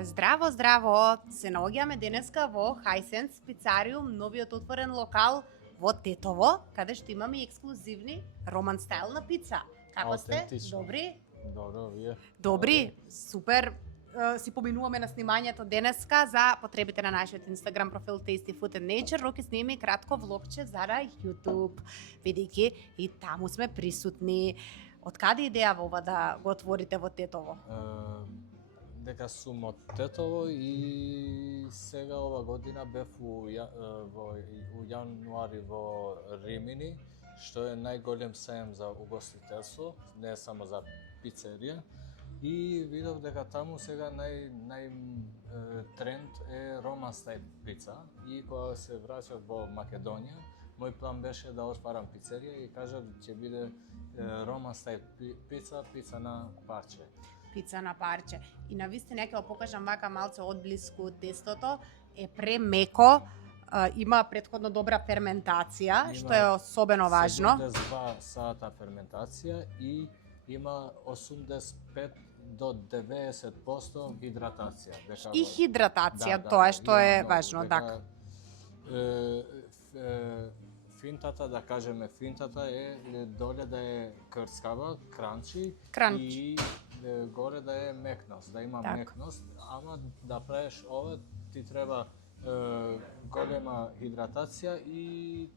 Здраво, здраво! Се наоѓаме денеска во Hisense Пицариум, новиот отворен локал во Тетово, каде што имаме и ексклузивни роман стайл на пица. Како сте? Добри? Добро, вие? Добри, супер. Си поминуваме на снимањето денеска за потребите на нашиот Instagram профил Tasty Food and Nature, но ќе сниме кратко влогче за YouTube, бидејќи и таму сме присутни. Од каде идеја во ова да го отворите во Тетово? Дека сум од Тетово и сега ова година бев во јануари во Римини, што е најголем сајам за угостителство, не само за пицерија. И видов дека таму сега тренд е роман стайл пица. И кога се враќав во Македонија, мој план беше да отварам пицерија и кажав ќе биде роман стайл пица на парче. Пица на парче. И на вистина ќе го покажам вака малце одблиску тестото, е премеко, има претходно добра ферментација, што е особено важно. 72 сата ферментација и има 85 до 90% хидратација. И хидратација, тоа што е важно, така. Финтата, да кажеме, е доле да е крцкава, кранчи и горе да е мекност, да има мекност, ама да правиш ова ти треба голема хидратација и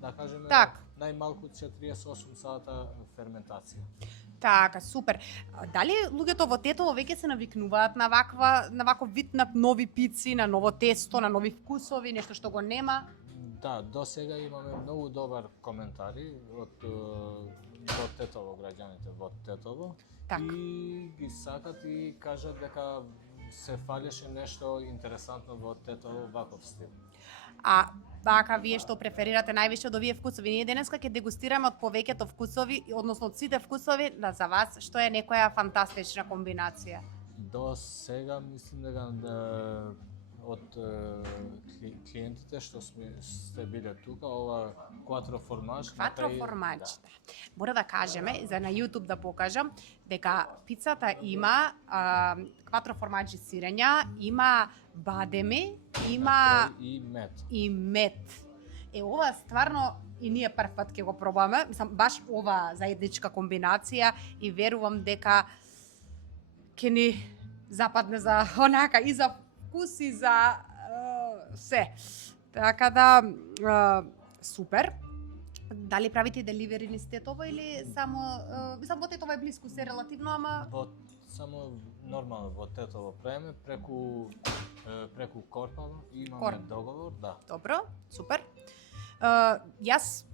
да кажеме најмалку 48 сата ферментација. Така, супер. Дали луѓето во Тетово веќе се навикнуваат на ваков вид на нови пици, на ново тесто, на нови вкусови, нешто што го нема? Да, до сега имаме многу добар коментари од Тетово, граѓаните во Тетово. И ги сакат и кажат дека се фалеше нешто интересантно во Тетово ваков стил. А вака вие што преферирате највише од овие вкусови? Ние денеска ќе дегустираме од повеќето вкусови, односно од сите вкусови, за вас што е некоја фантастична комбинација? До сега мислим дека од клиентите што сте биле тука, ова кватро формаж. Кватро формаж, да. Мора да кажеме, за на YouTube да покажам, дека пицата има кватро формаџи сирења, има бадеми, има и мед. Ова стварно и ние прв пат ќе го пробаме, мислам баш ова заедничка комбинација и верувам дека ќе ни западне за онака и за вкус и за се. Така да супер. Дали правите деливери низ Тетово или само мислам во Тетово е блиску се релативно, ама само нормално во Тетово правиме преку Корпава имаме договор, да. Добро, супер. Јас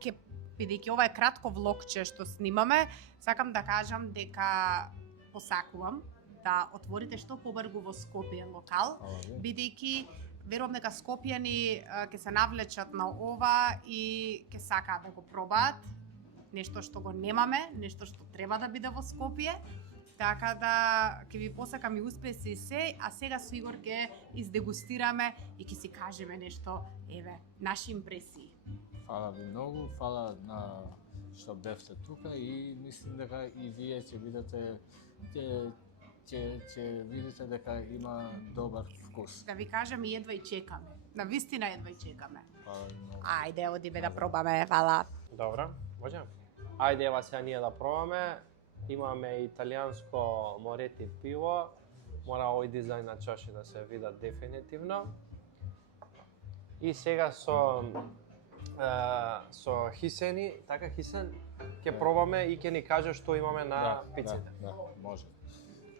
ќе, бидејќи ова е кратко влогче што снимаме, сакам да кажам дека посакувам да отворите што побрзо во Скопје локал, бидејќи верувам дека скопјани ќе се навлечат на ова и ќе сакаат да го пробаат, нешто што го немаме, нешто што треба да биде во Скопје. Така да ќе ви посакам и успеси и се, а сега со Игор ќе издегустираме и ќе си кажеме нешто, наши импресии. Фала ви многу, фала на што бевте тука и мислим дека и вие ќе видите дека има добар вкус. Да ви кажам, и едва и чекаме. На вистина едва и чекаме. Фала ви многу. Ајде, одиме да пробаме, фала. Добро, можеме? Ајде, ева сега ние да пробаме. Имаме италијанско морети пиво. Мора овој дизајн на чаши да се видат дефинитивно. И сега со Хисени, така Хисен, ќе пробаме и ќе ни каже што имаме на пиците. Да, може.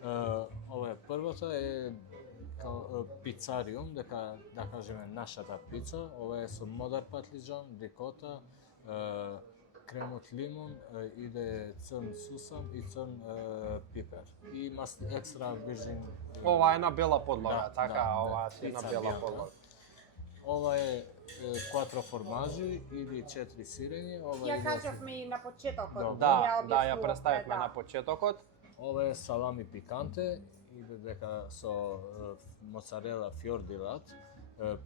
Ова е првата е пицариум, дека да кажеме нашата пица. Ова е со модар патлиџан, рикота, крем од лимон, иде црн сусам и црн пипер. И има екстра вирџин. Ова е на бела подлога, така, ова е на бела подлога. Ова е кватро формажи или 4 сирења. Ја кажавме и на почетокот. Да, ја представивме на почетокот. Ова е салами пиканте, иде дека со моцарела фиор ди лат,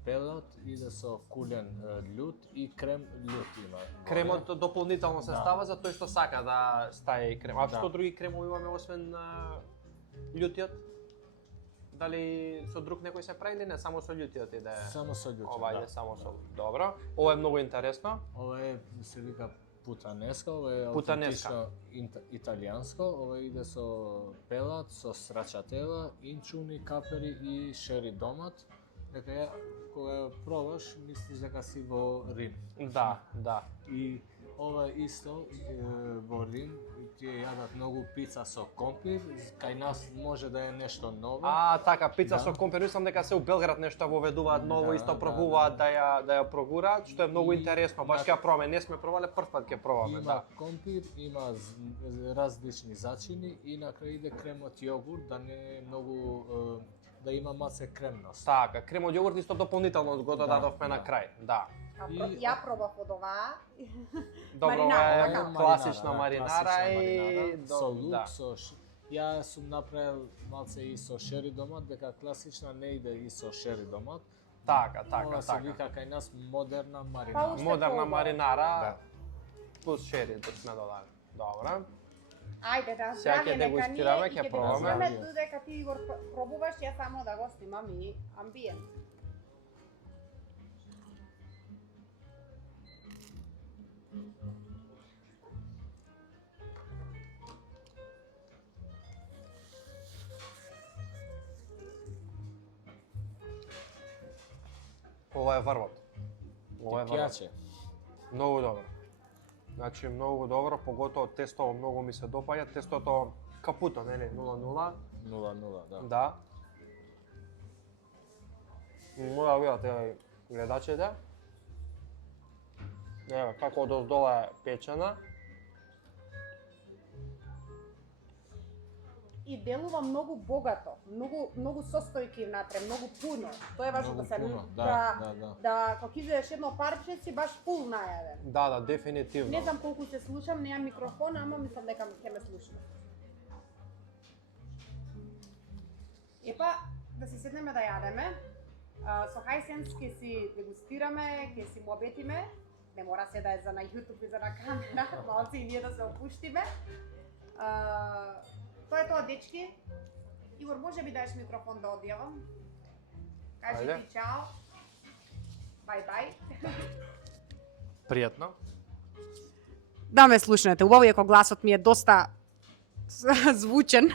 пелат, иде со кулен љут и крем љут има. Кремот дополнително се става за тој што сака да стаje и крем. А што други кремови имаме освен љутиот? Дали со друг некој се прави или не, само со љутиот иде? Само со љутиот, Ова да. иде само со... Добро. Ова е многу интересно. Ова е, се вика путанеска, ова е Путанеска. аутентично италијанско, ова иде со пелат, со срачатела, инчуни, капери и шери домат. Дека ја, кога ја пробаш, мислиш дека си во Рим. Да, да. И ова исто во Рим тие јадат многу пица со компир, кај нас може да е нешто ново. Така, пица Да. со компир, мислам дека се у Белград нешто воведуваат ново, Да, исто да, пробуваат да ја прогураат, што е многу И интересно, баш на- ќе ја пробаме, не сме пробале, прв пат ќе пробаме, Има да. компир, има различни зачини и на крај иде кремот јогурт, да не е многу да има маце кремност. Така, кремот јогурт исто дополнително го Да, додадовме на да. крај, да. Ја пробав од оваа. Добро, Маринара, ова така? е класична маринара класична и маринара, со лук, да. Ја сум направил малце и со шери домат, дека класична не иде и со шери домат. Така, Ова се така. вика кај нас модерна Па маринара. уште Модерна по-убаво. маринара плюс шери да сме додали. Добро. Ајде да Сега ќе здравје, нека дегустираме, ние ќе и пробаме. дегустираме, додека ти го пробуваш, ја само да го снимам и амбиент. Ова е врвот. Ова е врвот. Пјаче. Многу добро. Значи многу добро, поготово тесто многу ми се допаѓа, тестото капуто, нели, 0-0. 0-0, да. Да. Мора да видат еве гледачите. Ева како одоздола е печена. И делува многу богато, многу состојки внатре, многу пуно. Тоа е важно Многу да се пуно, да да. кога изедеш едно парче си баш пул најаден. Да, дефинитивно. Не знам колку се слушам, немам микрофон, ама мислам дека ќе ме слушне. Епа, да се седнеме да јадеме. Со Hisense ќе си дегустираме, ќе си муабетиме. Не мора се да е за на YouTube и за на камера, малци и ние да се опуштиме. Тоа е тоа, дечки. Игор, може би даеш микрофон да одјавам? Кажи Ајде. ти чао. Бај. Пријатно. Да ме слушнете, убаво е кога гласот ми е доста звучен.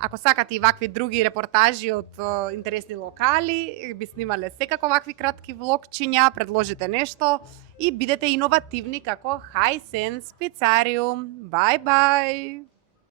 Ако сакате и вакви други репортажи од интересни локали, би снимале секако вакви кратки влогчиња, предложете нешто и бидете иновативни како Hisense Пицариум. Бај!